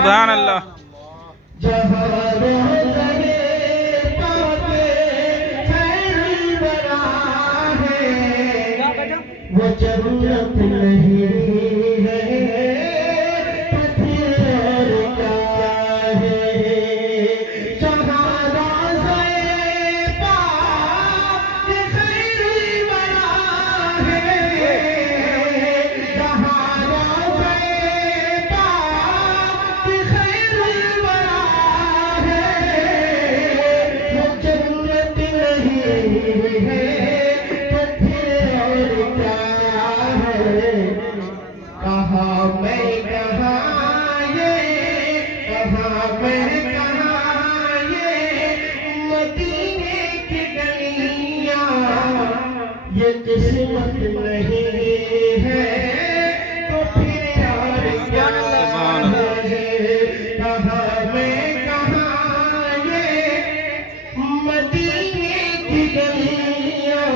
सुभान अल्लाह। वो जरूरत नहीं है तो फिर और क्या है। जहाँ रोज़े पाक खैर बना है, जहाँ रोज़े पाक खैर बना है, वो जरूरत नहीं है तो फिर और क्या। कहाँ मैं कहाँ ये मदीने की गलियाँ, ये किस्मत नहीं है तो फिर और क्या है। कहाँ मैं कहाँ ये मदीने की गलियाँ,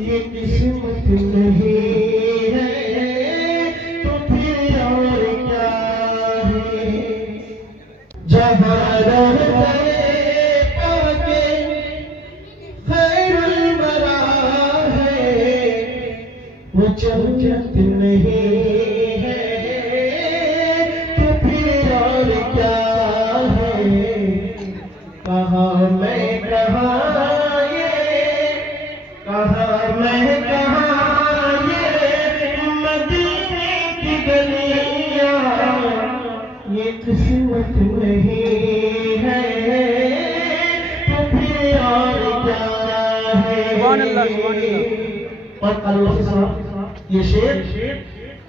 ये किस्मत नहीं है तो फिर और क्या है। जहाँ रोज़े पाक खैरुल बरा है, वो जरूरत नहीं है तो फिर और क्या है। कहाँ मैं कहाँ ये मदीने की गलियाँ, ये किस्मत नहीं है तो फिर और क्या है। और अल्लाह साहब ये शेर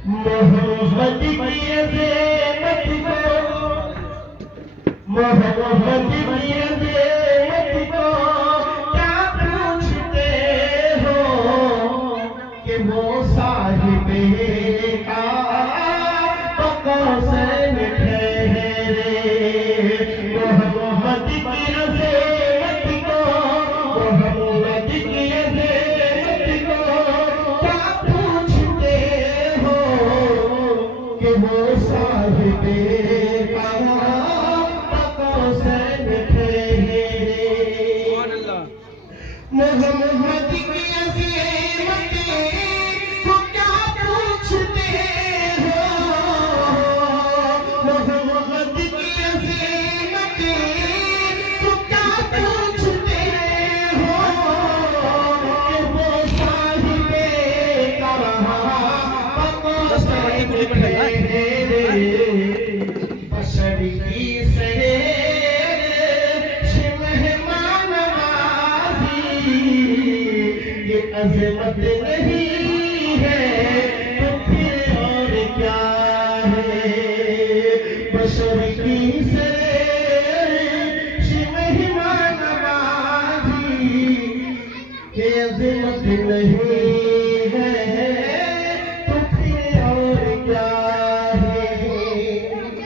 मोहम्मद की अज़मत को, मोहम्मद की अज़मत को क्या पूछते हो कि वो साहिबे का बकौसन ठहरे। मोहम्मद की अज़मत को, मोहम्मद की अज़मत को क्या पूछते हो कि वो साहिबे का बकौसन ठहरे। मोहम्मद की अज़मत को क्या पूछते हो, मोहम्मद की अज़मत को क्या पूछते हो कि वो साहिबे का बकौसन ठहरे। बशर की ये अज़मत नहीं है तो फिर और क्या है। बशर की मेहमान नवाज़ी, ये अज़मत नहीं है